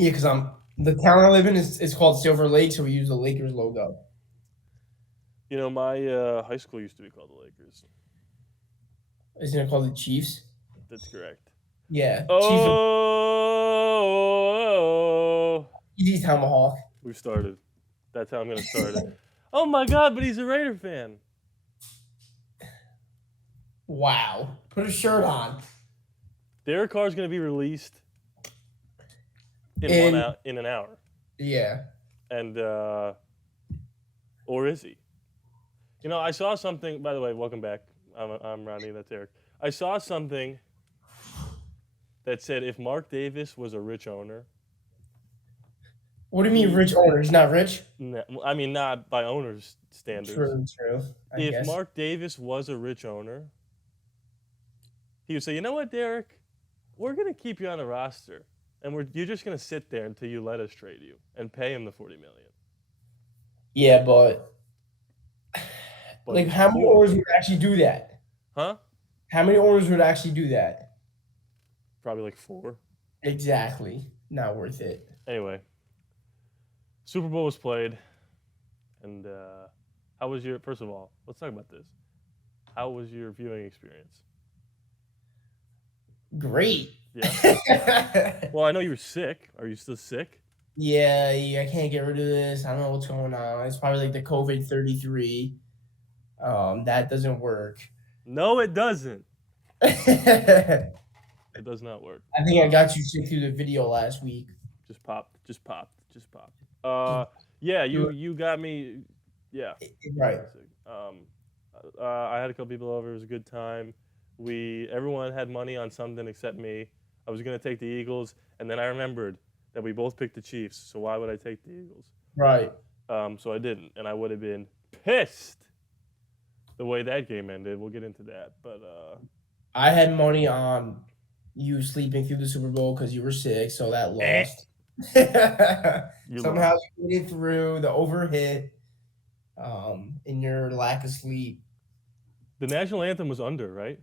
Yeah, because the town I live in is called Silver Lake, so we use the Lakers logo. My high school used to be called the Lakers. Isn't it called the Chiefs? That's correct. Yeah, Chiefs are Oh, easy tomahawk. we've started. That's how I'm gonna start it. Oh my God! But he's a Raider fan. Wow. Put a shirt on. Derek Carr's gonna be released in And in an hour, yeah. and or is he? I saw something. By the way, welcome back. I'm Ronnie. That's Eric. I saw something that said if Mark Davis was a rich owner, What do you mean he. rich owner? He's not rich? I mean, not by owners' standards. True, I If guess. Mark Davis was a rich owner, he would say, "You know what, Derek? We're gonna keep you on the roster, and you're just gonna sit there until you let us trade you and pay him the $40 million." Yeah, but But like he's how many poor, owners would actually do that? huh? How many owners would actually do that? Probably like four. Exactly. Not worth it. Anyway, Super Bowl was played, and how was your? First of all, let's talk about this. How was your viewing experience? Great. Yeah. Well, I know you were sick. Are you still sick? Yeah, I can't get rid of this. I don't know what's going on. It's probably like the COVID 33. That doesn't work. No, it doesn't. I It does not work. think I got you sick through the video last week. Just popped. Just popped. Just popped. Just Yeah, do you got me. Yeah, it you right. got me sick. I had a couple people over. It was a good time. Everyone had money on something except me. I was gonna take the Eagles, and then I remembered that we both picked the Chiefs. So why would I take the Eagles? Right. So I didn't, and I would have been pissed the way that game ended. We'll get into that, but I had money on you sleeping through the Super Bowl because you were sick, so that eh, lost. you Somehow lost. you made it through the overhit, in your lack of sleep. The national anthem was under, right?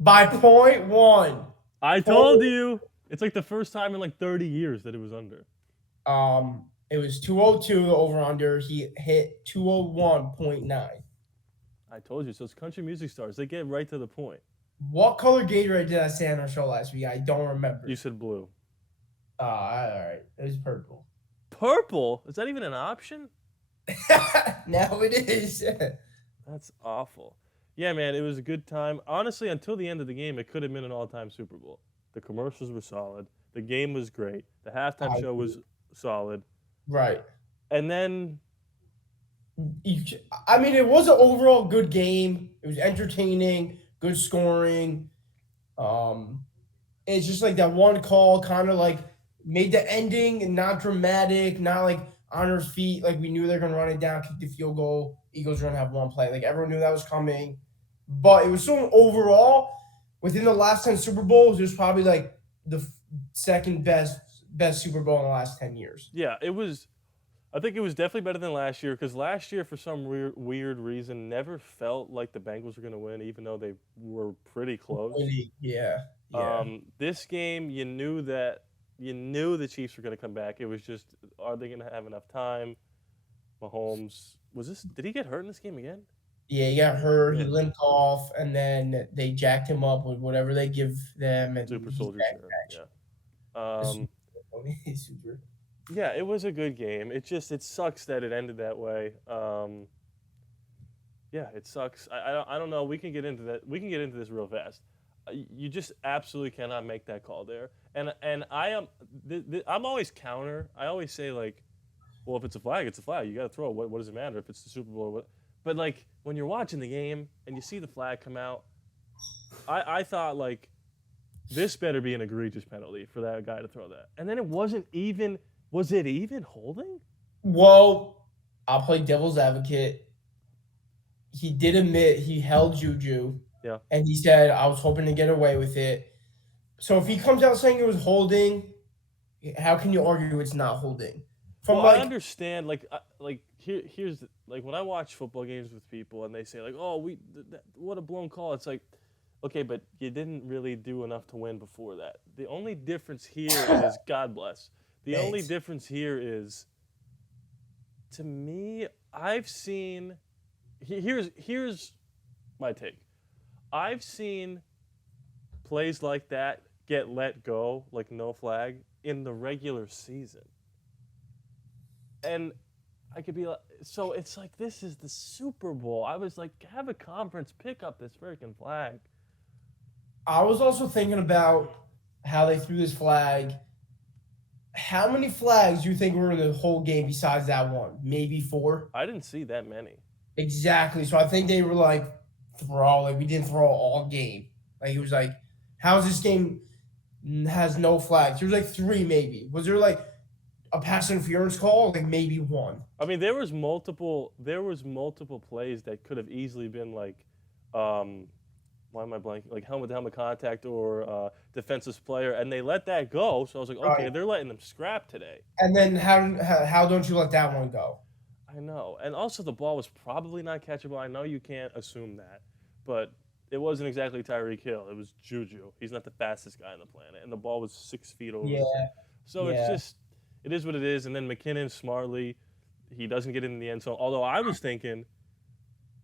By point one. I told Point, you. It's like the first time in like 30 years that it was under. it was 202 the over under. He hit 201.9. I told you. So it's country music stars. They get right to the point. What color Gatorade did I say on our show last week? I don't remember. You said blue. All right. It was purple. Purple? Is that even an option? Now it is. That's awful. Yeah, man, it was a good time. Honestly, until the end of the game, it could have been an all-time Super Bowl. The commercials were solid. The game was great. The halftime I show was solid. Right. And then, I mean, it was an overall good game. It was entertaining, good scoring. Um, it's just like that one call kind of like made the ending not dramatic, not like on her feet. Like we knew they're gonna run it down, kick the field goal. Eagles are gonna have one play. Like everyone knew that was coming. But it was so overall within the last 10 Super Bowls, it was probably like the second best Super Bowl in the last 10 years. yeah, it was. I think it was definitely better than last year because last year, for some weird reason, never felt like the Bengals were going to win, even though they were pretty close. Really, yeah. This game, you knew the Chiefs were going to come back. It was just, are they going to have enough time? Mahomes was this? Did he get hurt in this game again? Yeah, he got hurt. He Yeah, limped off, and then they jacked him up with whatever they give them, and super he's soldier back serum. match. Yeah. The Super Um, Bowl. Super. yeah, it was a good game. It sucks that it ended that way. Yeah, it sucks. I don't know. We can get into that. We can get into this real fast. You just absolutely cannot make that call there. And I'm always counter. I always say like, well, if it's a flag, it's a flag. You got to throw it. What does it matter if it's the Super Bowl or what? But like when you're watching the game and you see the flag come out, I thought like this better be an egregious penalty for that guy to throw that. And then it wasn't even. Was it even holding? Well, I'll play devil's advocate. He did admit he held Juju, Yeah. and he said, "I was hoping to get away with it." So if he comes out saying it was holding, how can you argue it's not holding? From Well, I like, understand. Here's like when I watch football games with people and they say like, "Oh, what a blown call." It's like, okay, but you didn't really do enough to win before that. The only difference here is God bless. The only Thanks. difference here is, to me, I've seen. Here's my take. I've seen plays like that get let go, like no flag, in the regular season. And I could be like, so it's like, this is the Super Bowl. I was like, have a conference pick up this freaking flag. I was also thinking about how they threw this flag. How many flags do you think were in the whole game besides that one? Maybe four? I didn't see that many. Exactly. So I think they were like, throw. Like, we didn't throw all game. Like, it was like, how's this game has no flags? There's like three, maybe. Was there like a pass interference call? Like, maybe one. I mean, there was multiple plays that could have easily been like, why am I blanking? Like helmet to helmet contact or defensive player, and they let that go. So I was like, okay, Right. they're letting them scrap today. And then how don't you let that one go? I know, and also the ball was probably not catchable. I know you can't assume that, but it wasn't exactly Tyreek Hill. It was Juju. He's not the fastest guy on the planet, and the ball was 6 feet over Yeah, his head. So it's yeah. just, it is what it is. And then McKinnon smartly, he doesn't get in the end zone. Although I was thinking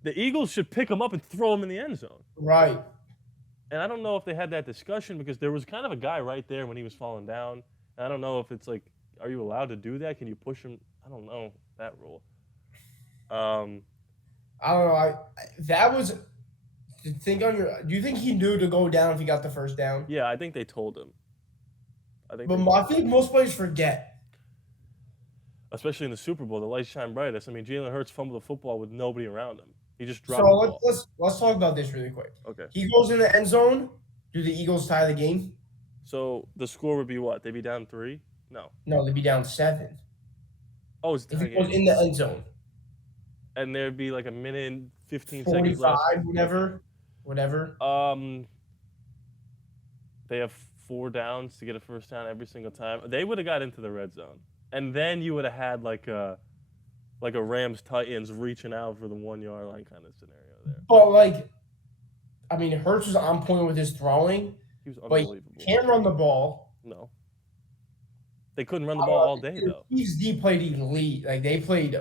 the Eagles should pick him up and throw him in the end zone. Right. And I don't know if they had that discussion because there was kind of a guy right there when he was falling down. And I don't know if it's like, are you allowed to do that? Can you push him? I don't know that rule. I don't know. That was think on your. Do you think he knew to go down if he got the first down? Yeah, I think they told him. But I think most players forget. Especially in the Super Bowl, the lights shine brightest. I mean, Jalen Hurts fumbled the football with nobody around him. He just dropped So the ball. let's talk about this really quick. Okay. He goes in the end zone. Do the Eagles tie the game? So the score would be what? They'd be down 3? No. No, they'd be down 7. Oh, it's If tie he goes game. in the end zone. And there'd be like a minute and 15 seconds 45, left. whatever. They have 4 downs to get a first down every single time. They would have got into the red zone, and then you would have had like a Rams Titans reaching out for the 1 yard line kind of scenario there. But like, I mean, Hurts was on point with his throwing, He was but unbelievable. he can't run the ball. No. They couldn't run the ball all day though. Chiefs D played elite. Like, they played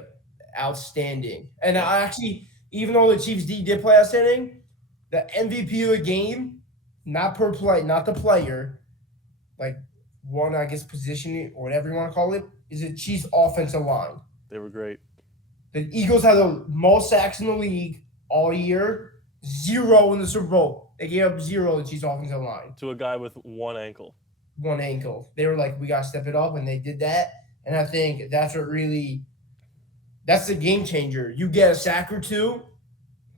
outstanding. And I actually, even though the Chiefs D did play outstanding, the MVP of the game, not per play, not the player, like one, I guess, position or whatever you want to call it, is the Chiefs offensive line. They were great. The Eagles had the most sacks in the league all year, 0 in the Super Bowl. They gave up 0 to the Chiefs offensive line. To a guy with one ankle. One ankle. They were like, we got to step it up, and they did that. And I think that's what really – that's the game changer. You get a sack or two,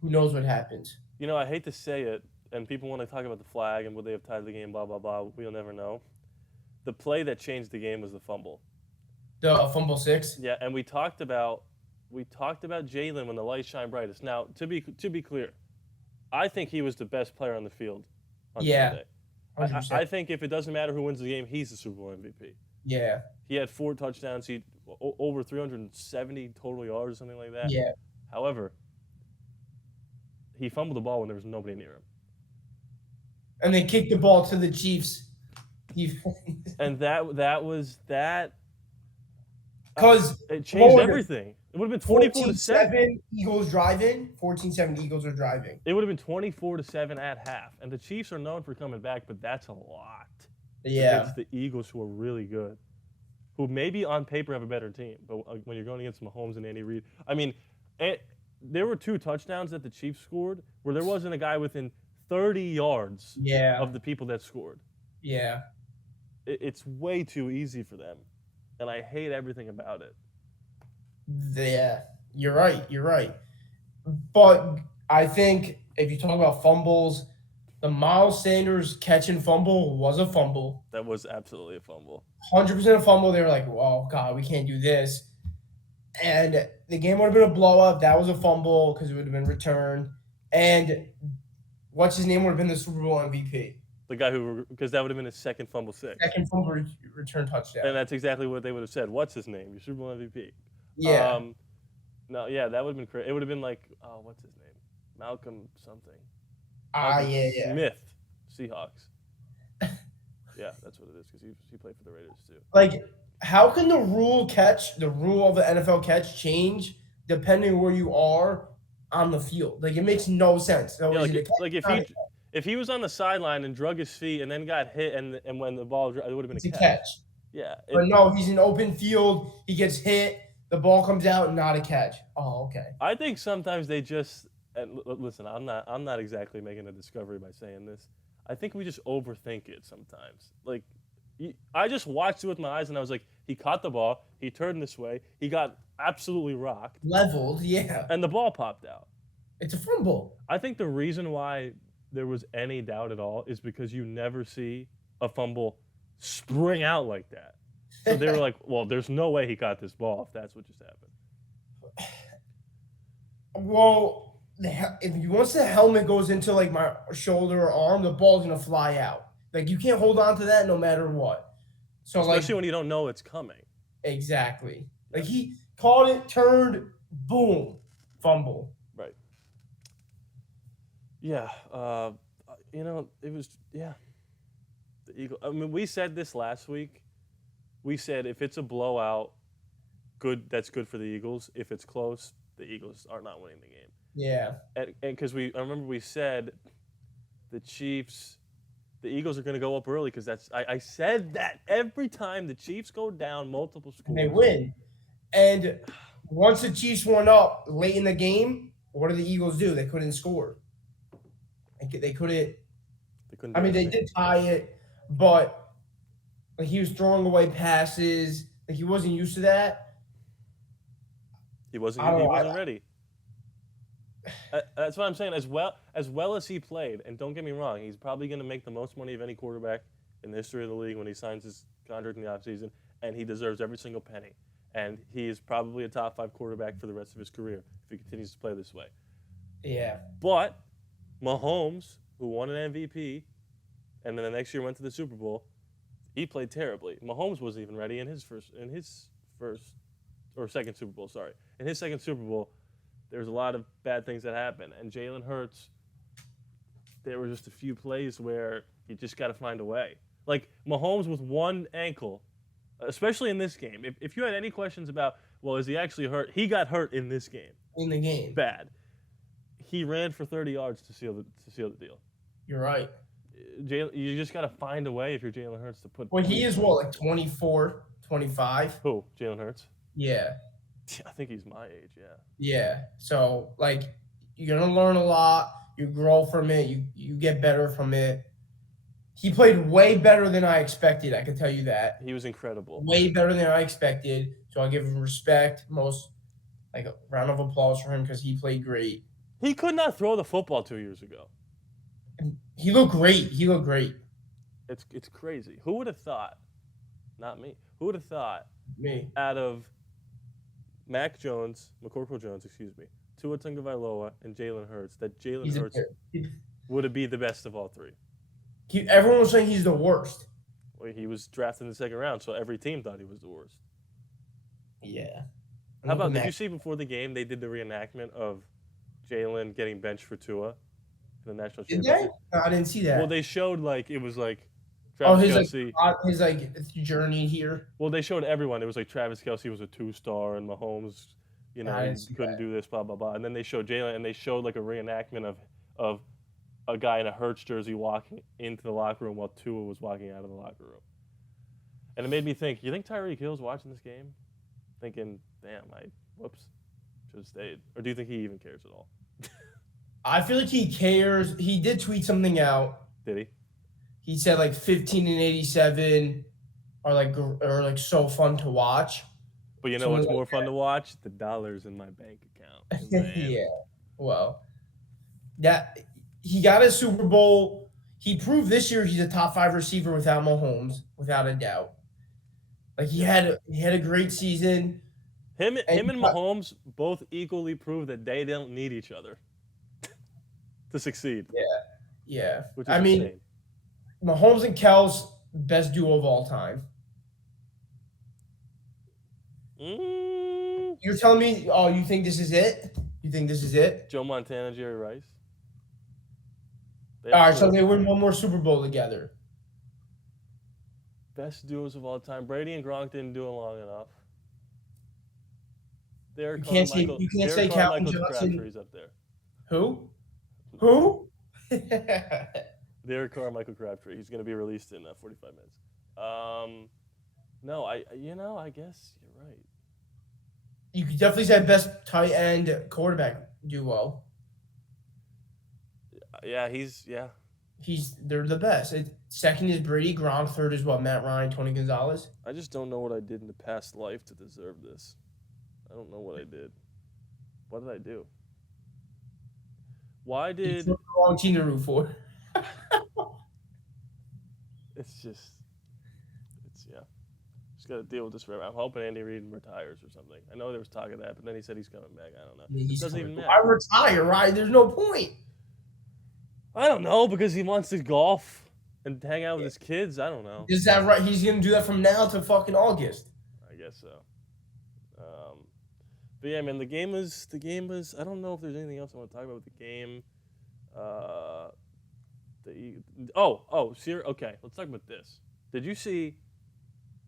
who knows what happens. You know, I hate to say it, and people want to talk about the flag and would they have tied the game, blah, blah, blah. We'll never know. The play that changed the game was the fumble. The fumble 6? Yeah, and we talked about Jalen when the lights shine brightest. Now, to be clear, I think he was the best player on the field on Sunday. 100%. I think if it doesn't matter who wins the game, he's the Super Bowl MVP. Yeah. He had 4 touchdowns. He over 370 total yards or something like that. Yeah. However, he fumbled the ball when there was nobody near him. And they kicked the ball to the Chiefs. And that was that. Because it changed everything. It would have been 24-7. Eagles driving. 14-7 Eagles are driving. It would have been 24-7 at half. And the Chiefs are known for coming back, but that's a lot. Yeah. Against the Eagles, who are really good, who maybe on paper have a better team, but when you're going against Mahomes and Andy Reid, I mean, there were 2 touchdowns that the Chiefs scored where there wasn't a guy within 30 yards of the people that scored. Yeah. It's way too easy for them, and I hate everything about it. Yeah, you're right. But I think if you talk about fumbles, the Miles Sanders catch and fumble was a fumble. That was absolutely a fumble. 100% a fumble. They were like, oh, God, we can't do this. And the game would have been a blow-up. That was a fumble because it would have been returned. And what's his name would have been the Super Bowl MVP. The guy because that would have been his second fumble 6. Second fumble return touchdown. And that's exactly what they would have said. What's his name? Your Super Bowl MVP. Yeah. No, yeah, that would have been crazy. It would have been like, what's his name? Malcolm something. Yeah. Smith, Seahawks. Yeah, that's what it is because he played for the Raiders too. Like, how can the rule of the NFL catch change depending where you are on the field? Like it makes no sense. So Yeah, is it a catch? like Not a, if he was on the sideline and drug his feet and then got hit and when the ball it would have been a it's a catch. catch. Yeah, But no, he's in open field. He gets hit. The ball comes out, not a catch. Oh, okay. I think sometimes they just and listen. I'm not exactly making a discovery by saying this. I think we just overthink it sometimes. Like I just watched it with my eyes and I was like, he caught the ball, he turned this way, he got absolutely rocked, Leveled, yeah. and the ball popped out. It's a fumble. I think the reason why there was any doubt at all is because you never see a fumble spring out like that. So they were like, well, there's no way he caught this ball if that's what just happened. Well, if once the helmet goes into like my shoulder or arm, the ball's gonna fly out. Like you can't hold on to that no matter what. So Especially like when you don't know it's coming. exactly. Like he caught it, turned, boom, fumble. Right. Yeah. It was yeah. The Eagle. I mean, we said this last week. We said if it's a blowout, good. That's good for the Eagles. If it's close, the Eagles are not winning the game. Yeah. And because I remember we said the Chiefs, the Eagles are going to go up early because I said that every time the Chiefs go down multiple And scores, they win. And once the Chiefs went up late in the game, what did the Eagles do? They couldn't score. They couldn't. they couldn't I do mean, they anything. did tie it, but like he was throwing away passes. Like he wasn't used to that. He wasn't. I don't He know. wasn't ready. That's what I'm saying. As well as he played, and don't get me wrong, he's probably going to make the most money of any quarterback in the history of the league when he signs his contract in the offseason, and he deserves every single penny. And he is probably a top 5 quarterback for the rest of his career if he continues to play this way. Yeah. But Mahomes, who won an MVP, and then the next year went to the Super Bowl, he played terribly. Mahomes wasn't even ready in his first or second Super Bowl. Sorry, in his second Super Bowl, there's a lot of bad things that happened. And Jalen Hurts, there were just a few plays where you just got to find a way. Like Mahomes with one ankle, especially in this game. If you had any questions about, well, is he actually hurt? He got hurt in this game. In the game. Bad. He ran for 30 yards to seal the deal. You're right. You just got to find a way if you're Jalen Hurts to put. Well, he is what, like 24, 25? Who? Jalen Hurts? Yeah. I think he's my age. Yeah. Yeah. So like you're gonna learn a lot. You grow from it. You get better from it. He played way better than I expected. I can tell you that. He was incredible. Way better than I expected. So I'll give him respect. Most like a round of applause for him because he played great. He could not throw the football 2 years ago. He looked great. He looked great. It's crazy. Who would have thought? Not me. Who would have thought Me. out of McCorkle Jones, excuse me, Tua Tagovailoa, and Jalen Hurts that Jalen He's Hurts would have been the best of all three? everyone was saying he's the worst. Well, he was drafted in the second round, so every team thought he was the worst. Yeah. How about, did you see before the game they did the reenactment of Jalen getting benched for Tua in the national Did championship? they? No, I didn't see that. Well, they showed it was like Oh, Travis his Kelce. journey here. Well, they showed everyone. It was like Travis Kelce was a 2-star, and Mahomes, I didn't see he couldn't that. do this, blah blah blah. And then they showed Jalen, and they showed like a reenactment of a guy in a Hurts jersey walking into the locker room while Tua was walking out of the locker room. And it made me think. You think Tyreek Hill's watching this game, thinking, "Damn, whoops, should have stayed," or do you think he even cares at all? I feel like he cares. He did tweet something out. Did he? He said like 15 and 87 are like so fun to watch. But you know Something what's like more fun to watch? The dollars in my bank account. Yeah. Well, that he got a Super Bowl. He proved this year he's a top 5 receiver without Mahomes, without a doubt. Like he had a great season. Him And and Mahomes both equally prove that they don't need each other to succeed. Yeah. Which is I mean, insane. Mahomes and Kels, best duo of all time. You're telling me, oh, you think this is it? You think this is it? Joe Montana, Jerry Rice. All right, so they win one more Super Bowl together. Best duos of all time. Brady and Gronk didn't do it long enough. You can't say you can't Derek say Calvin Carmichael to Johnson. Crabtree's up there. Who? Who? Derek Carmichael Crabtree. He's going to be released in 45 minutes. No, I guess you're right. You could definitely say best tight end quarterback duo. Yeah, They're the best. Second is Brady, Gronk. Third is what? Matt Ryan, Tony Gonzalez. I just don't know what I did in the past life to deserve this. I don't know what I did. What did I do? Why You did chose the wrong team to root for. it's just just got to deal with this forever. I'm hoping Andy Reid retires or something. I know there was talk of that, but then he said he's coming back. I don't know. Yeah, It doesn't even matter. I retire, right? There's no point. I don't know because he wants to golf and hang out with his kids. I don't know. Is that right? He's gonna do that from now to fucking August. I guess so. But yeah, man, the game was. I don't know if there's anything else I want to talk about with the game. Okay, let's talk about this. Did you see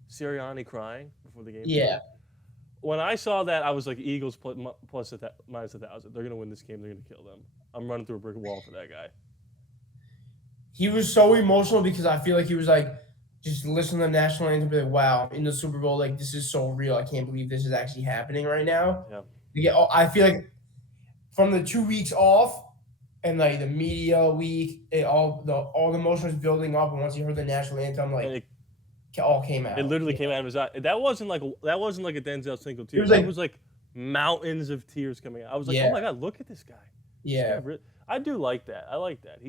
Sirianni crying before the game? Yeah. When I saw that, I was like, Eagles minus 1,000. They're gonna win this game. They're gonna kill them. I'm running through a brick wall for that guy. He was so emotional because I feel like he was like just listening to the national anthem, be like, "Wow, in the Super Bowl, like this is so real. I can't believe this is actually happening right now." Yeah. I feel like from the 2 weeks off and like the media week, all the emotion was building up, and once he heard the national anthem, like it all came out. It literally came out of his eye. That wasn't like a Denzel single tear. That was like mountains of tears coming out. I was like, oh my god, look at this guy. Yeah. I do like that. I like that.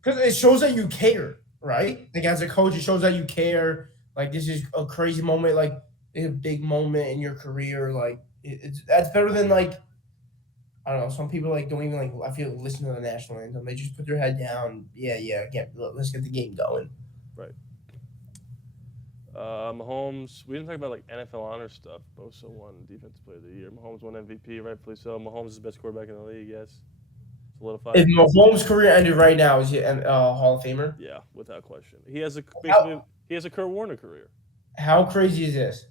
Because it shows that you care, right? Like as a coach, it shows that you care. Like this is a crazy moment. Like it's a big moment in your career. Like that's better than like I don't know. Some people like don't even like. I feel like listen to the national anthem. They just put their head down. Let's get the game going. Right. Mahomes. We didn't talk about like NFL honor stuff. Bosa won Defensive Player of the Year. Mahomes won MVP, rightfully so. Mahomes is the best quarterback in the league. Yes. Solidified. If Mahomes' career ended right now, is he a Hall of Famer? Yeah, without question. He has a Kurt Warner career. How crazy is this?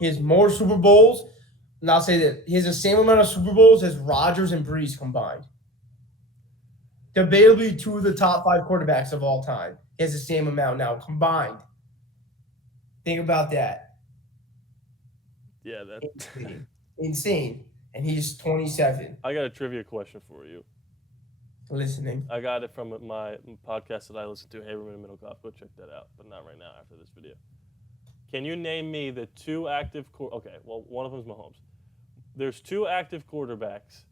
He has more Super Bowls. And I'll say that he has the same amount of Super Bowls as Rodgers and Brees combined. Debatably two of the top 5 quarterbacks of all time. He has the same amount now combined. Think about that. Yeah, that's insane. And he's 27. I got a trivia question for you. Listening. I got it from my podcast that I listen to, Haberman and Middlecoff. Go check that out, but not right now after this video. Can you name me the 2 active okay, well, one of them is Mahomes. There's 2 active quarterbacks,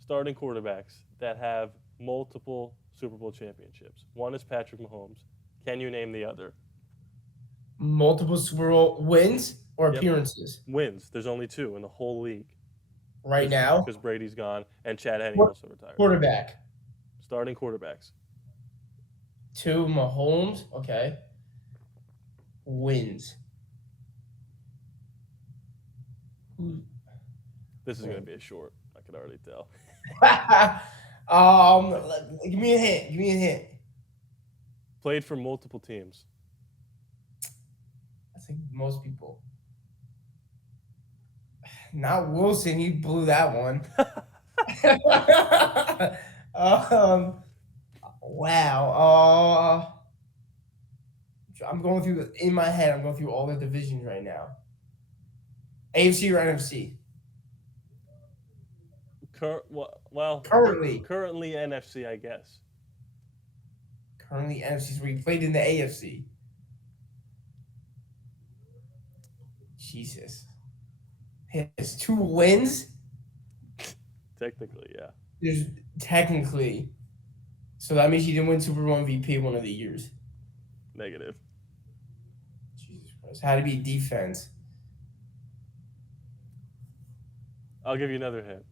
starting quarterbacks, that have multiple Super Bowl championships. One is Patrick Mahomes. Can you name the other? Multiple Super Bowl wins or appearances? Wins. There's only 2 in the whole league. Right now? Because Brady's gone and Chad Henne also retired. Quarterback. Starting quarterbacks. 2 Mahomes. Okay. Wins. This is going to be a short. I can already tell. Give me a hint. Played for multiple teams. I think most people. Not Wilson. He blew that one. Wow. I'm going through in my head. I'm going through all the divisions right now. AFC or NFC? Currently NFC, I guess. Currently NFC. So we played in the AFC. Jesus. He has 2 wins? Technically, yeah. Technically. So that means he didn't win Super Bowl MVP one of the years. Negative. Jesus Christ. Had to be defense. I'll give you another hint.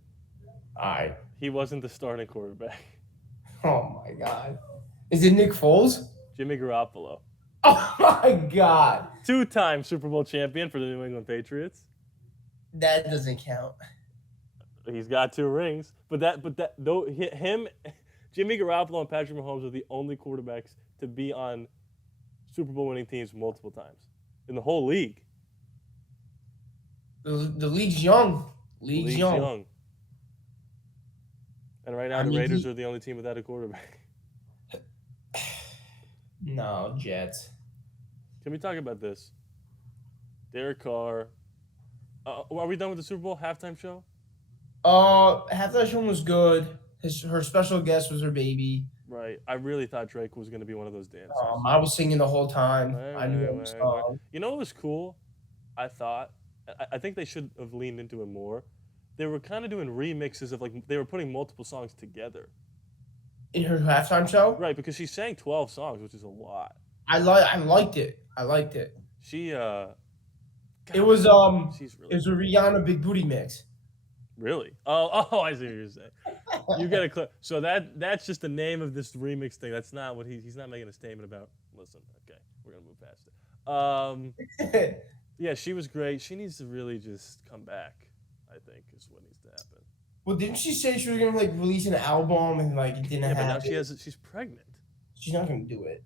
All right. He wasn't the starting quarterback. Oh, my God. Is it Nick Foles? Jimmy Garoppolo. Oh, my God. 2-time Super Bowl champion for the New England Patriots. That doesn't count. He's got 2 rings. Jimmy Garoppolo and Patrick Mahomes are the only quarterbacks to be on Super Bowl winning teams multiple times in the whole league. The league's young. The League's league's young. young, and right now I the mean, Raiders are the only team without a quarterback. no Jets. Can we talk about this? Derek Carr. Are we done with the Super Bowl halftime show? Halftime show was good. Her special guest was her baby. Right. I really thought Drake was going to be one of those dancers. I was singing the whole time. Where, I knew where, every where, where. song. You know what was cool? I thought. I think they should have leaned into it more. They were kind of doing remixes of like they were putting multiple songs together. In her halftime show, Right, because she sang 12 songs, which is a lot. I liked it. I liked it. She It was she's really it was a Rihanna Big Booty mix. really. Oh, I see what you're saying. You get a clip. So that's just the name of this remix thing. That's not what he's not making a statement about. Listen, okay, we're gonna move past it. Yeah, she was great. She needs to really just come back. I think is what needs to happen. Well, didn't she say she was gonna like release an album and like it didn't Yeah, but now happen? she's pregnant. She's not gonna do it.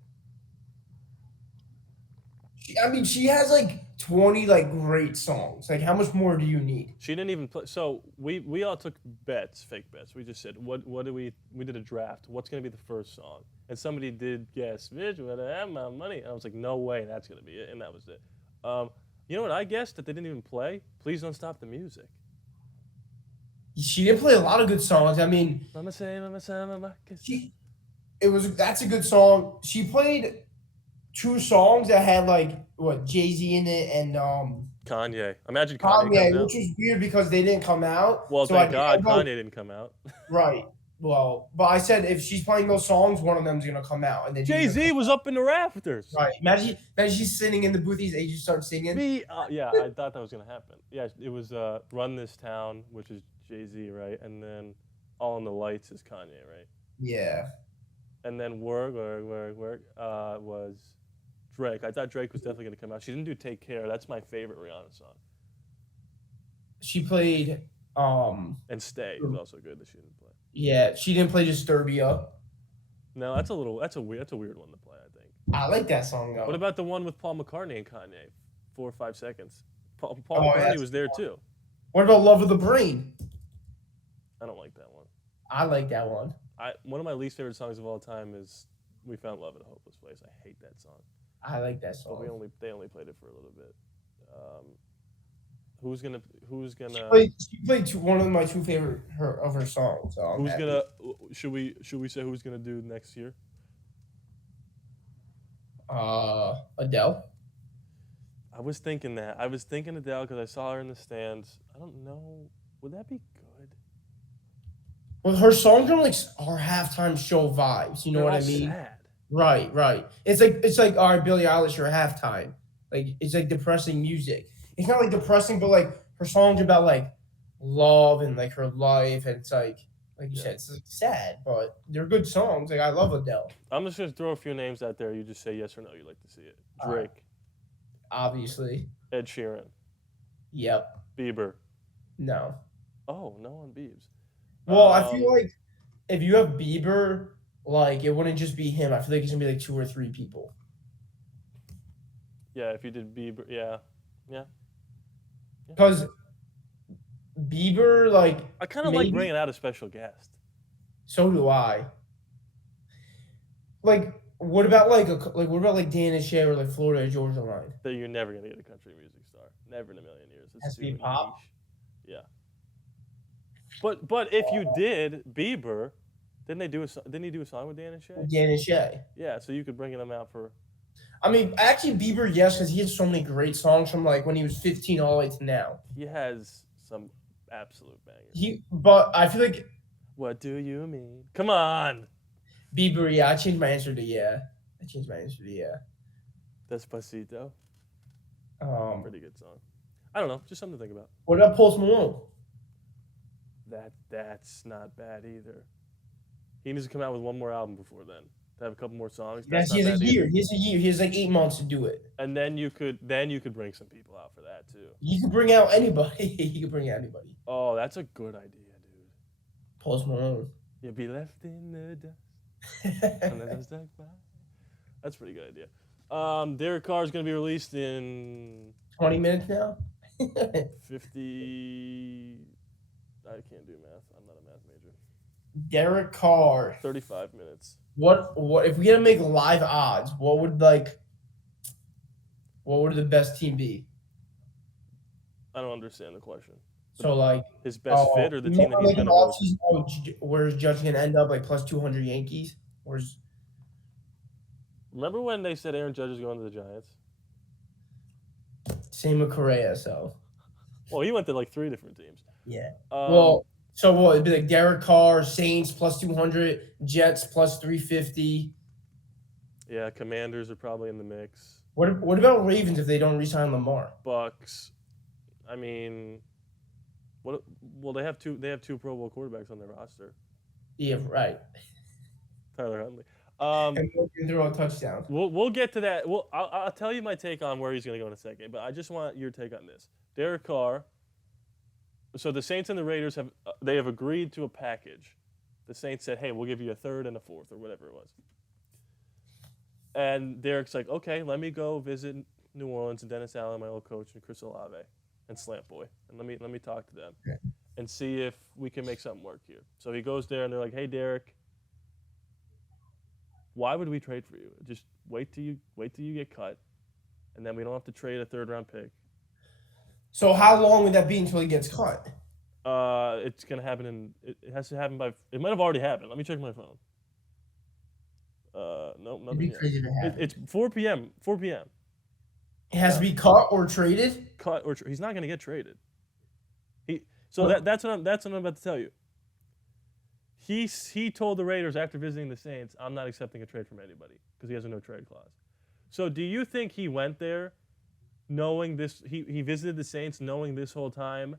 I mean, she has like 20 like great songs. Like, how much more do you need? She didn't even play. So we all took bets, fake bets. We just said what do we did a draft. What's gonna be the first song? And somebody did guess, bitch, when I have my money. And I was like, no way, that's gonna be it. And that was it. You know what I guessed that they didn't even play? Please Don't Stop the Music. She did play a lot of good songs. I mean, Mama say, mama. that's a good song. She played two songs that had like what Jay-Z in it and Kanye. Imagine Kanye comes Kanye, out. which was weird because they didn't come out. Well, so thank I God go, Kanye didn't come out. right. Well, but I said if she's playing those songs, one of them's gonna come out, and then Jay-Z was up in the rafters. right. Imagine she's sitting in the booth. They just start singing. Yeah, I thought that was gonna happen. Yeah, it was "Run This Town," which is Jay-Z, right? And then "All in the Lights" is Kanye, right? Yeah. And then "Work" was Drake. I thought Drake was definitely gonna come out. She didn't do "Take Care." That's my favorite Rihanna song. She played. And "Stay" is also good that she didn't play. Yeah, she didn't play Disturbia. No, that's a weird one to play. I think. I like that song though. What about the one with Paul McCartney and Kanye? 4 or 5 seconds. Paul Oh, McCartney yeah, was there too. What about Love of the Brain? I don't like that one. I like that one. One of my least favorite songs of all time is "We Found Love in a Hopeless Place." I hate that song. I like that But song. they only played it for a little bit. Who's gonna She played one of my two favorite of her songs. So I'm who's happy. gonna should we say who's gonna do next year? Adele. I was thinking that. I was thinking Adele because I saw her in the stands. I don't know. Would that be good? Well, her songs are like our halftime show vibes. You know They're what all I mean? sad. Right. It's like all right, Billie Eilish or halftime. Like it's like depressing music. It's not like depressing, but like her songs about like love and like her life, and it's like you Yeah. said, it's like sad, but they're good songs. Like I love Adele, I'm just gonna throw a few names out there. You just say yes or no. You'd like to see it. All right. Drake, obviously. Ed Sheeran, Yep. Bieber. No. Oh, no on Biebs. Well, I feel like if you have Bieber, like it wouldn't just be him. I feel like it's gonna be like two or three people. Yeah, if you did Bieber, yeah. Because Bieber, like I kind of like bringing out a special guest. So do I. Like, what about like Dan and Shay or like Florida Georgia Line? That you're never gonna get a country music star. Never in a million years. It's Has to too be pop? niche. Yeah. But if you did Bieber, didn't he do a song with Dan and Shay? Dan and Shay. Yeah, so you could bring them out for. I mean, actually, Bieber, yes, because he has so many great songs from like when he was 15 all the way to now. He has some absolute bangers. But I feel like What do you mean? Come on. Bieber, yeah, I changed my answer to yeah. Despacito. Pretty good song. I don't know, just something to think about. What about Post Malone? That's not bad either. He needs to come out with one more album before then. To have a couple more songs. Yes, That's he not has a bad year. either. He has a year. He has like 8 months to do it. And then you could bring some people out for that too. He could bring out anybody. He could bring out anybody. Oh, that's a good idea, dude. Post Malone. You'll be left in the dust. And then it's like, bye. That's a pretty good idea. Derek Carr is going to be released in 20 minutes now. 50. I can't do math. I'm not a math major. Derek Carr. 35 minutes. What if we had to make live odds? What would the best team be? I don't understand the question. So like, His best fit or the team that he's like going an to go to? offseason, where's Judge gonna end up like plus 200 Yankees? Where's Remember when they said Aaron Judge is going to the Giants? same with Correa? So Well, he went to like 3 different teams. yeah. Um, Well, so what? It'd be like Derek Carr, Saints plus 200, Jets plus 350. yeah, Commanders are probably in the mix. What about Ravens if they don't resign Lamar? Bucks. I mean, what? Well, they have two. They have 2 Pro Bowl quarterbacks on their roster. Yeah, right. Tyler Huntley. And he can throw a touchdown. We'll get to that. I'll tell you my take on where he's going to go in a second, but I just want your take on this. Derek Carr. So the Saints and the Raiders have agreed to a package. The Saints said, "Hey, we'll give you a third and a fourth, or whatever it was." And Derek's like, "Okay, let me go visit New Orleans and Dennis Allen, my old coach, and Chris Olave and Slant Boy, and let me talk to them and see if we can make something work here." So he goes there, and they're like, "Hey, Derek, why would we trade for you? Just wait till you get cut, and then we don't have to trade a 3rd-round pick." So how long would that be until he gets cut? It's gonna happen it has to happen by. It might have already happened. Let me check my phone. Nope, It'd nothing be yet. crazy to happen. It's 4 p.m. 4 p.m. It has to be cut or traded. Cut or he's not gonna get traded. What? That's what I'm about to tell you. He told the Raiders after visiting the Saints, "I'm not accepting a trade from anybody because he has a no trade clause." So do you think he went there knowing this? He visited the Saints knowing this whole time,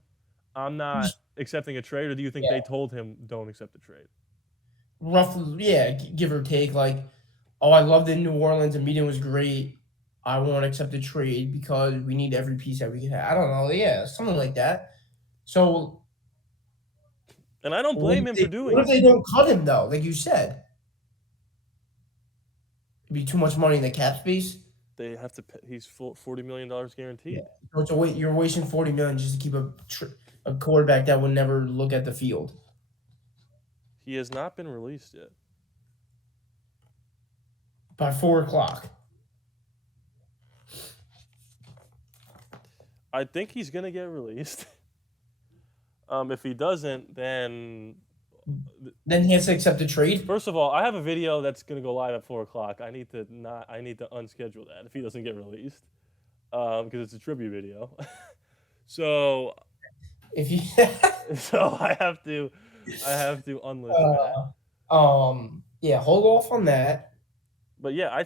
"I'm not accepting a trade," or do you think they told him, "Don't accept the trade"? Roughly, yeah, give or take. Like, oh, I loved it in New Orleans. The meeting was great. I won't accept the trade because we need every piece that we can have. I don't know. Yeah, something like that. So, And I don't blame him for doing what if it. they don't cut him though? Like you said, it'd be too much money in the cap space. They have to pay. He's full $40 million guaranteed. Yeah. So it's a wait. You're wasting 40 million just to keep a quarterback that would never look at the field. He has not been released yet. By 4 o'clock. I think he's gonna get released. If he doesn't, then he has to accept the trade. first of all, I have a video that's gonna go live at 4 o'clock. I need to unschedule that if he doesn't get released, because it's a tribute video. So If you so I have to unlist that. Yeah, hold off on that. But yeah, I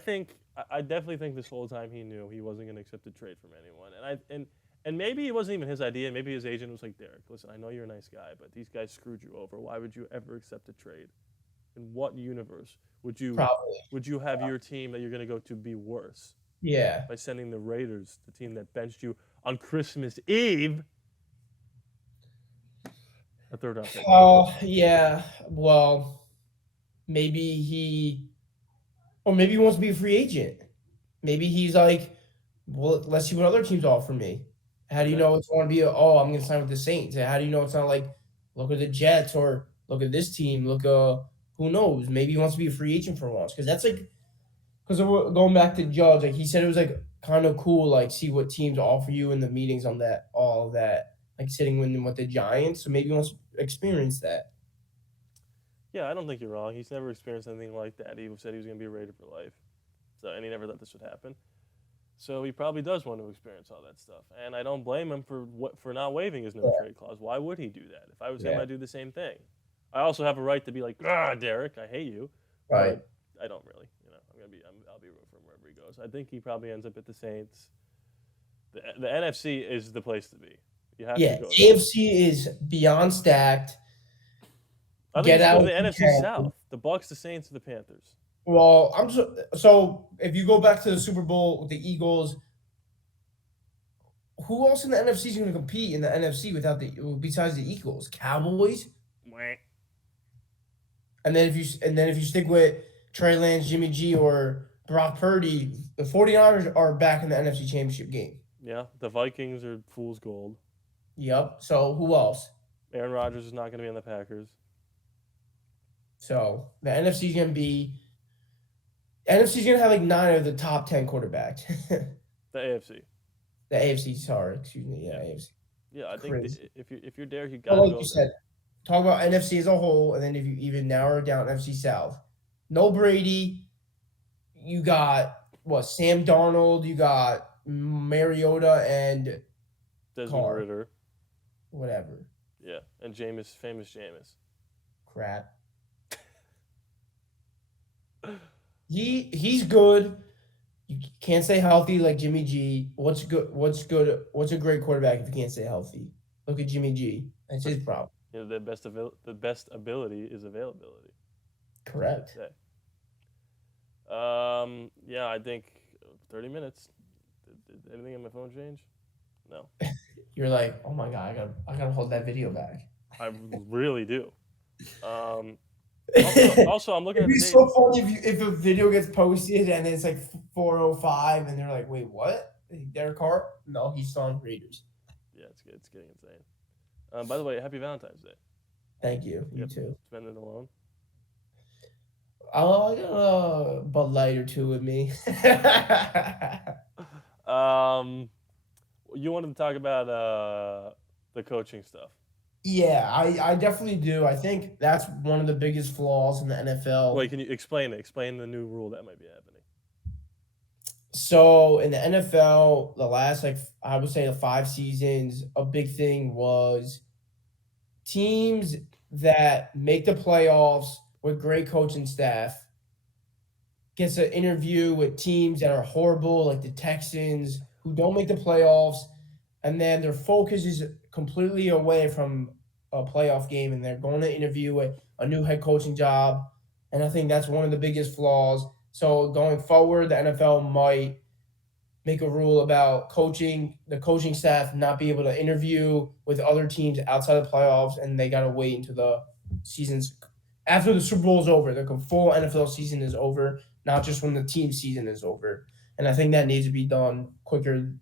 definitely think this whole time he knew he wasn't going to accept a trade from anyone, and maybe it wasn't even his idea. Maybe his agent was like, "Derek, listen, I know you're a nice guy, but these guys screwed you over. Why would you ever accept a trade? In what universe would you have your team that you're going to go to be worse Yeah. by sending the Raiders, the team that benched you on Christmas Eve, a 3rd-round pick?" Oh, yeah. Well, maybe he wants to be a free agent. Maybe he's like, well, let's see what other teams offer me. How do you know it's going to be? I'm going to sign with the Saints. How do you know it's not like, look at the Jets or look at this team? Who knows? Maybe he wants to be a free agent for once because that's like, because going back to Judge, like he said, it was like kind of cool, like see what teams offer you in the meetings on that, all of that, like sitting with the Giants. So maybe he wants to experience that. Yeah, I don't think you're wrong. He's never experienced anything like that. He said he was going to be a Raider for life, and he never thought this would happen. So he probably does want to experience all that stuff, and I don't blame him for not waiving his no trade clause. Why would he do that? If I was him, I'd do the same thing. I also have a right to be like, Derek, I hate you. Right. But I don't really. I'll be rooting for him wherever he goes. I think he probably ends up at the Saints. The NFC is the place to be. You have to go there. AFC is beyond stacked. I think it's the NFC South. The Bucks, the Saints, the Panthers. Well, so if you go back to the Super Bowl with the Eagles, who else in the NFC is going to compete in the NFC besides the Eagles? Cowboys. And then if you stick with Trey Lance, Jimmy G, or Brock Purdy, the 49ers are back in the NFC Championship game. Yeah, the Vikings are fool's gold. Yep. So who else? Aaron Rodgers is not going to be on the Packers. So the NFC is gonna be NFC is gonna have like 9 of the top 10 quarterbacks. The AFC. The AFC, sorry, excuse me. Yeah, Yeah, AFC. yeah. I think Crazy. if you're there, you But got to like you go there. said, talk about NFC as a whole, and then if you even narrow it down, NFC South. No Brady. You got what? Sam Darnold. You got Mariota and Desmond Carr. Ritter. Whatever. Yeah, and Jameis, famous Jameis. Crap. He's good. You can't stay healthy like Jimmy G. What's good? What's good? What's a great quarterback if you can't stay healthy? Look at Jimmy G. That's his problem. You know, the best ability is availability. That's what Correct. they say. Yeah, I think 30 minutes. Did anything on my phone change? No, You're like, oh my god, I gotta hold that video back. I really do. Um, It'd also, I'm looking at be the date. so funny if a video gets posted and it's like 4:05 and they're like, wait, what? Derek Carr? No, he's still on Raiders. Yeah, it's good. It's getting insane. By the way, happy Valentine's Day. Thank you. You Yep, too. spend it alone. I got a Bud Light or two with me. Um, you wanted to talk about the coaching stuff. Yeah, I definitely do. I think that's one of the biggest flaws in the Wait, NFL. can you explain it? Explain the new rule that might be happening. So in the NFL, the last like I would say the 5 seasons, a big thing was teams that make the playoffs with great coaching staff gets an interview with teams that are horrible, like the Texans, who don't make the playoffs, and then their focus is completely away from a playoff game, and they're going to interview with a new head coaching job. And I think that's one of the biggest flaws. So going forward, the NFL might make a rule about the coaching staff not be able to interview with other teams outside of the playoffs, and they got to wait until the season's after the Super Bowl is over. The full NFL season is over, not just when the team season is over. And I think that needs to be done quicker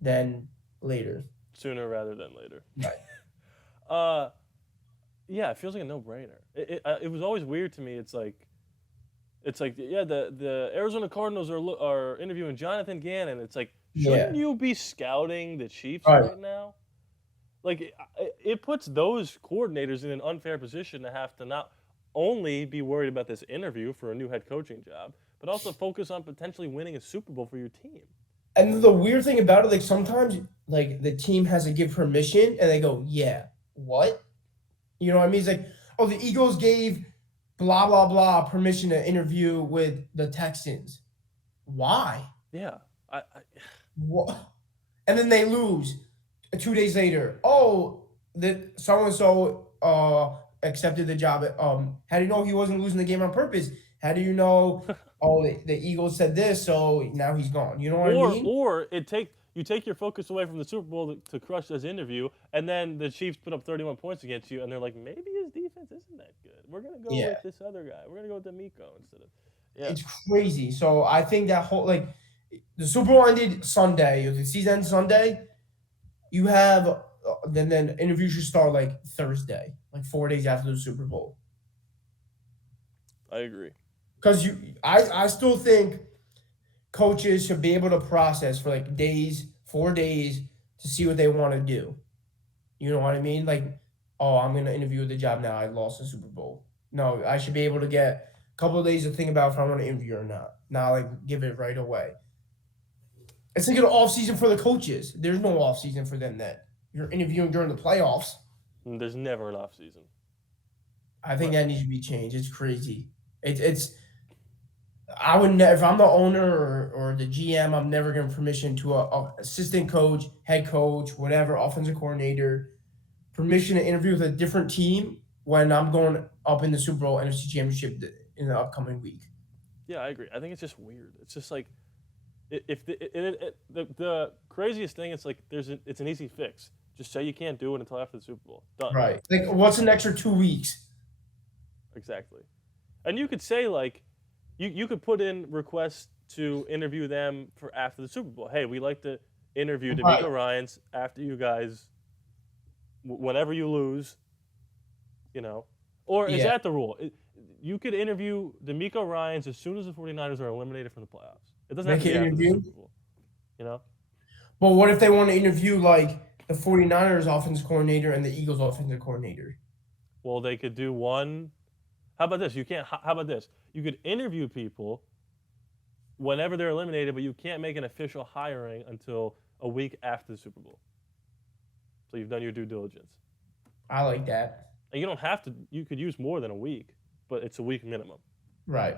than later. Sooner rather than later. Right. Uh, yeah, it feels like a no-brainer. It was always weird to me. It's like yeah, the Arizona Cardinals are interviewing Jonathan Gannon. It's like Yeah. shouldn't you be scouting the Chiefs Right. right now? Like it puts those coordinators in an unfair position to have to not only be worried about this interview for a new head coaching job, but also focus on potentially winning a Super Bowl for your team. And the weird thing about it, like sometimes like the team has to give permission and they go, yeah, what? You know what I mean? It's like, oh, the Eagles gave blah blah blah permission to interview with the Texans. Why? Yeah, I What? And then they lose 2 days later. Oh, the so and so accepted the job. How do you know he wasn't losing the game on purpose? How do you know? Oh, the Eagles said this, so now he's gone. You know what I mean? or you take your focus away from the Super Bowl to crush this interview, and then the Chiefs put up 31 points against you, and they're like, maybe his defense isn't that good. We're gonna go Yeah, with this other guy. We're gonna go with D'Amico instead of yeah. it's crazy. So I think that whole like the Super Bowl ended Sunday. The season ends Sunday. You have then interviews should start like Thursday, like 4 days after the Super Bowl. I agree. Because I still think coaches should be able to process for like days, 4 days to see what they want to do. You know what I mean? Like, oh, I'm gonna interview with the job now. I lost the Super Bowl. No, I should be able to get a couple of days to think about if I want to interview or not. Not like give it right away. It's like an off season for the coaches. There's no off season for them then. You're interviewing during the playoffs. There's never an off season. I think But that needs to be changed. It's crazy. It's I would never if I'm the owner or the GM, I'm never giving permission to a assistant coach, head coach, whatever, offensive coordinator, permission to interview with a different team when I'm going up in the Super Bowl NFC Championship in the upcoming week. yeah, I agree. I think it's just weird. It's just like if the craziest thing is like it's an easy fix. Just say you can't do it until after the Super Bowl. Done. Right. Like what's an extra 2 weeks? Exactly. And you could say like You could put in requests to interview them for after the Super Bowl. Hey, we like to interview Right. D'Amico Ryans after you guys, whenever you lose, you know. Or is Yeah. that the rule? You could interview D'Amico Ryans as soon as the 49ers are eliminated from the playoffs. It doesn't have Make to an be after the interview. Super Bowl, you know. But what if they want to interview like the 49ers offensive coordinator and the Eagles offensive coordinator? Well, they could do one. How about this? You can't. How about this? You could interview people whenever they're eliminated, but you can't make an official hiring until a week after the Super Bowl. So you've done your due diligence. I like that. And you don't have to. You could use more than a week, but it's a week minimum. Right.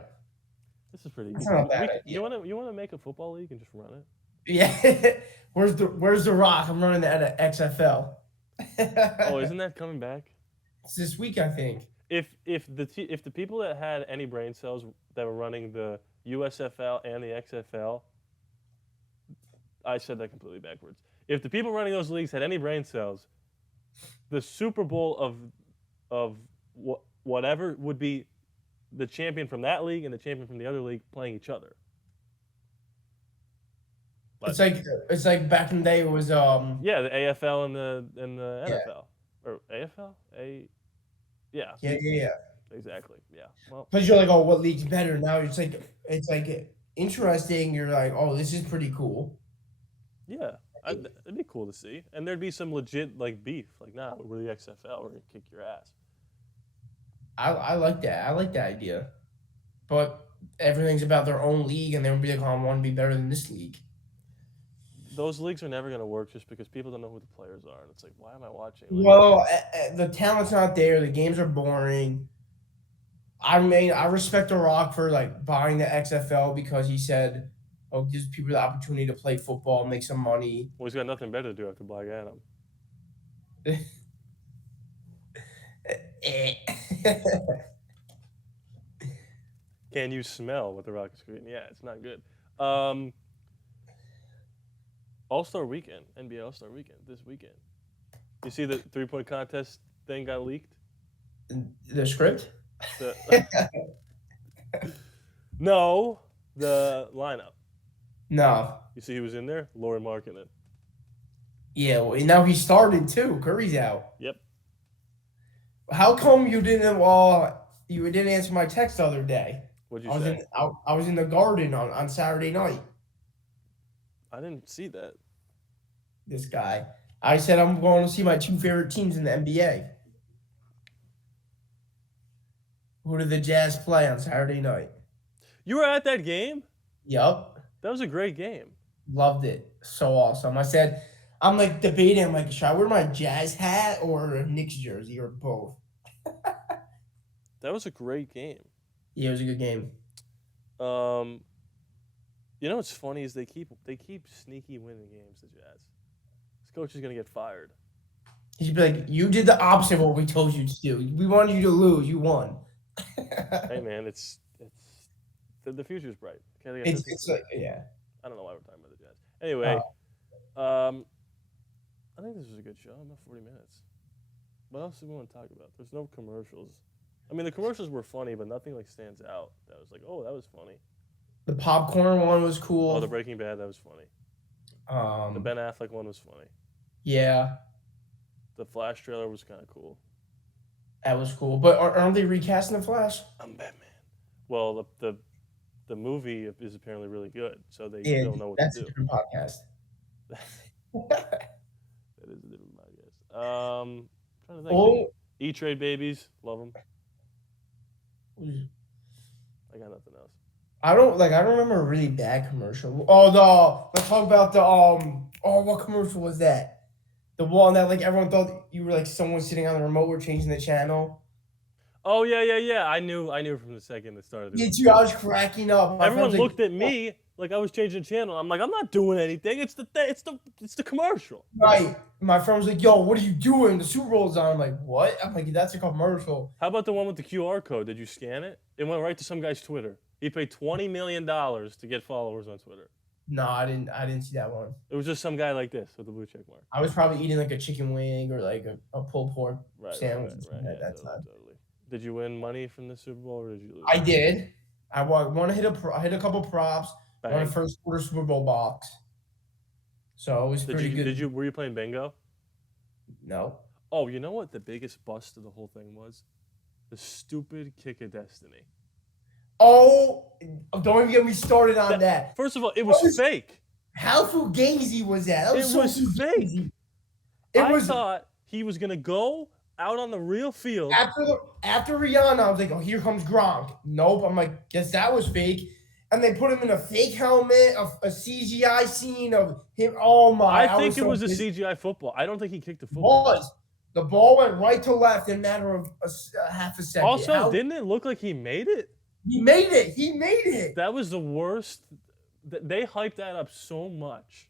This is pretty. That's not a bad You idea. want to make a football league and just run it? Yeah. Where's the Rock? I'm running that at XFL. Oh, isn't that coming back? It's this week, I think. If the people that had any brain cells that were running the USFL and the XFL, I said that completely backwards. If the people running those leagues had any brain cells, the Super Bowl of whatever would be the champion from that league and the champion from the other league playing each other. But, It's like back in the day it was yeah, the AFL and the yeah. NFL or AFL yeah Yeah. exactly yeah well Because you're like, oh, what league's better? Now it's like interesting. You're like, oh, this is pretty cool. yeah it'd be cool to see, and there'd be some legit like beef, like nah, we're the XFL, we're gonna kick your ass. I like that. I like that idea. But everything's about their own league, and they would be like, oh, I want to be better than this league. Those leagues are never gonna work just because people don't know who the players are, and it's like, why am I watching? Like, Well, the talent's not there. The games are boring. I respect The Rock for like buying the XFL because he said, "Oh, gives people the opportunity to play football, make some money." well, he's got nothing better to do after Black Adam. Can you smell what the Rock is creating? Yeah, it's not good. All-Star Weekend, NBA All-Star Weekend this weekend. You see the 3-point contest thing got leaked? The script? The, no, the lineup. No. You see who was in there? Lauri Markkanen. Yeah, well, now he started too. Curry's out. Yep. How come you didn't answer my text the other day? What'd you say? I was in the garden on Saturday night. I didn't see that. This guy. I said I'm going to see my two favorite teams in the NBA. Who did the Jazz play on Saturday night? You were at that game? Yup. That was a great game. Loved it. So awesome. I'm like debating. I'm like, should I wear my Jazz hat or a Knicks jersey or both? That was a great game. Yeah, it was a good game. You know what's funny is they keep sneaky winning games. The Jazz. This coach is gonna get fired. He should be like, you did the opposite of what we told you to do. We wanted you to lose. You won. Hey man, it's the future's bright. It's like, yeah. I don't know why we're talking about the Jazz. Anyway, I think this was a good show. About 40 minutes. What else do we want to talk about? There's no commercials. I mean, the commercials were funny, but nothing like stands out. That was like, oh, that was funny. The popcorn one was cool. Oh, the Breaking Bad, that was funny. The Ben Affleck one was funny. Yeah. The Flash trailer was kind of cool. That was cool. But aren't they recasting the Flash? I'm Batman. Well, the movie is apparently really good, so they Yeah, don't know what that's to a do. different podcast. That is a different podcast. Trying to think. Oh, E-Trade babies, love them. I got nothing else. I don't remember a really bad commercial. Let's talk about the what commercial was that? The one that like everyone thought you were like someone sitting on the remote or changing the channel. Oh yeah. I knew from the second it started. Yeah, dude, I was cracking up. Everyone looked at me like I was changing channel. I'm like, I'm not doing anything. It's the commercial. Right. My friend was like, "Yo, what are you doing? The Super Bowl's on." I'm like, "What?" I'm like, "That's a commercial." How about the one with the QR code? Did you scan it? It went right to some guy's Twitter. He paid $20 million to get followers on Twitter. No, I didn't see that one. It was just some guy like this with a blue check mark. I was probably eating like a chicken wing or like a pulled pork Right, sandwich right. at that time. Totally. Did you win money from the Super Bowl or did you lose? I did. want to hit a couple props. Won a Bang. first quarter Super Bowl box. So it was pretty good. Were you playing bingo? No. Oh, you know what the biggest bust of the whole thing was? The stupid kick of destiny. Oh, don't even get me started on That that. first of all, it was What was fake. how fugazi was that? That It was so was fake. fugazi. It I was thought he was gonna go out on the real field. after Rihanna. I was like, oh, here comes Gronk. Nope. I'm like, guess that was fake. And they put him in a fake helmet, a CGI scene of him. Oh my! I I think was it so was a pissed. CGI football. I don't think he kicked the football. Was the ball went right to left in a matter of a half a second? Also, How didn't it look like he made it? he made it? He made it. That was the worst. They hyped that up so much,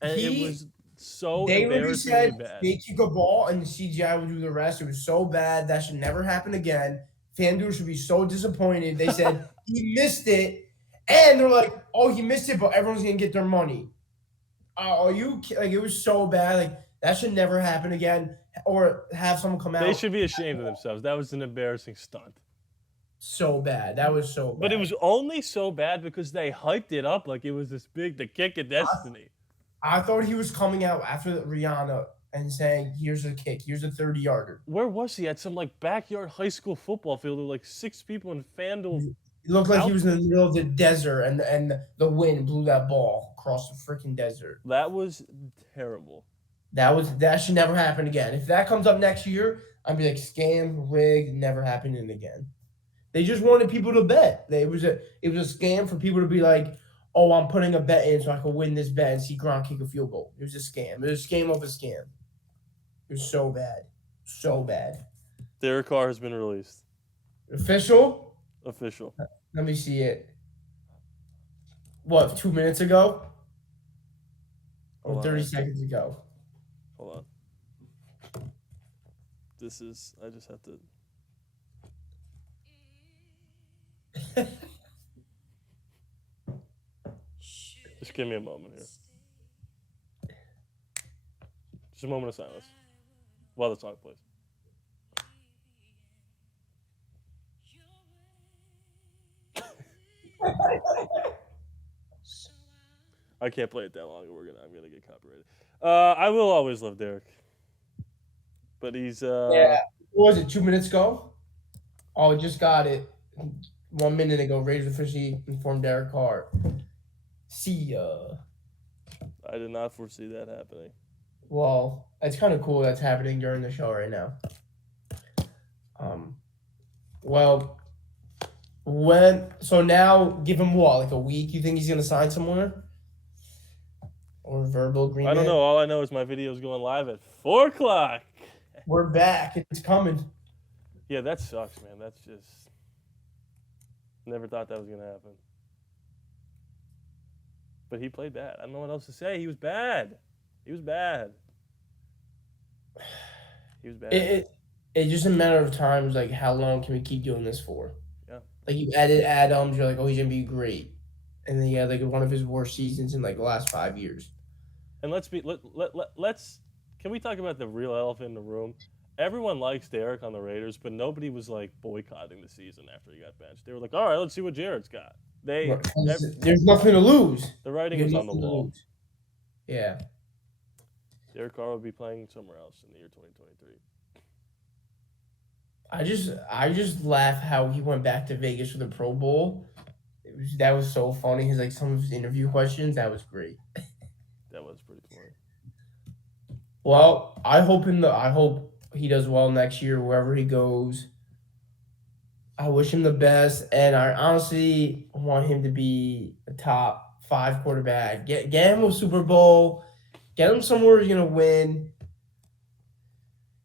and it He was so They literally embarrassingly said bad. they kick a ball and the CGI would do the rest. It was so bad that should never happen again. FanDuel should be so disappointed. They said he missed it, and they're like, "Oh, he missed it, but everyone's gonna get their money." Are you like? It was so bad. Like that should never happen again, or have someone come They out should be ashamed of themselves. That was an embarrassing stunt. so bad. That was so But it bad. was only so bad because they hyped it up like it was this big, the kick of destiny. I thought he was coming out after Rihanna and saying, "Here's a kick. Here's a 30-yarder." Where was he? At some like backyard high school football field with like 6 people in FanDuel. It looked like he was in the outfits. middle of the desert, and the wind blew that ball across the freaking desert. That was terrible. That should never happen again. If that comes up next year, I'd be like scam, rigged, never happening again. They just wanted people to bet. It was a scam for people to be like, oh, I'm putting a bet in so I can win this bet and see Gronk kick a field goal. It was a scam. It was a scam of a scam. It was so bad, so bad. Derek Carr has been released. Official? Official. Let me see it. What, 2 minutes ago? Or Hold on, 30 seconds ago? Hold on. I just have to. Just give me a moment here. Just a moment of silence while the song plays. I can't play it that long. I'm gonna get copyrighted. I will always love Derek, but he's Yeah. What was it, 2 minutes ago? Oh, I just got it 1 minute ago. Raiders officially informed Derek Carr. See ya. I did not foresee that happening. Well, it's kind of cool that's happening during the show right now. Well, so now give him what, like a week? You think he's gonna sign somewhere, or verbal agreement? I don't know. All I know is my video's going live at 4:00. We're back. It's coming. Yeah, that sucks, man. That's just never thought that was gonna happen. But he played bad. I don't know what else to say. He was bad. He was bad. He was bad. It's just a matter of time. Like, how long can we keep doing this for? Yeah. Like, you added Adams, you're like, oh, he's gonna be great, and then he had like one of his worst seasons in like the last 5 years. And let's can we talk about the real elephant in the room? Everyone likes Derek on the Raiders, but nobody was like boycotting the season after he got benched. They were like, all right, let's see what Jared's got. There's nothing to lose. The writing You have was on the nothing to wall. lose. Yeah. Derek Carr will be playing somewhere else in the year 2023. I just laugh how he went back to Vegas for the Pro Bowl. That was so funny. His like some of his interview questions, that was great. That was pretty funny. Well, I hope he does well next year wherever he goes. I wish him the best, and I honestly want him to be a top 5 quarterback. Get him a Super Bowl. Get him somewhere he's gonna win.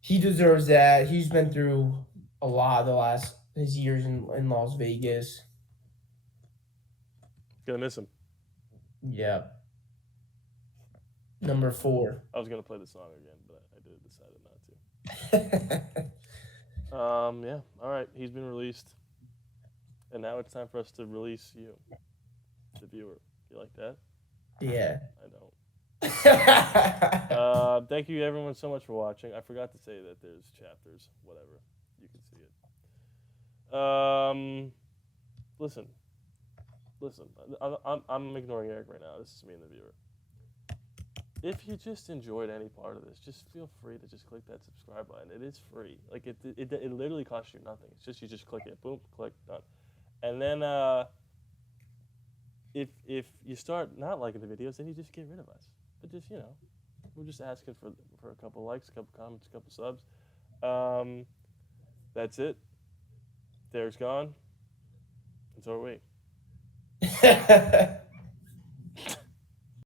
He deserves that. He's been through a lot of his years in Las Vegas. Gonna miss him. Yeah. Number 4. I was gonna play the song again, but I decided not to. Yeah. All right. He's been released, and now it's time for us to release you, the viewer. You like that? Yeah. I don't. Thank you everyone so much for watching. I forgot to say that there's chapters. Whatever. You can see it. listen, listen. I'm ignoring Eric right now. This is me and the viewer. If you just enjoyed any part of this, just feel free to just click that subscribe button. It is free. Like it literally costs you nothing. It's just you just click it, boom, click, done. And then if you start not liking the videos, then you just get rid of us. But just we're just asking for a couple likes, a couple comments, a couple subs. That's it. Derek's gone, and so are we.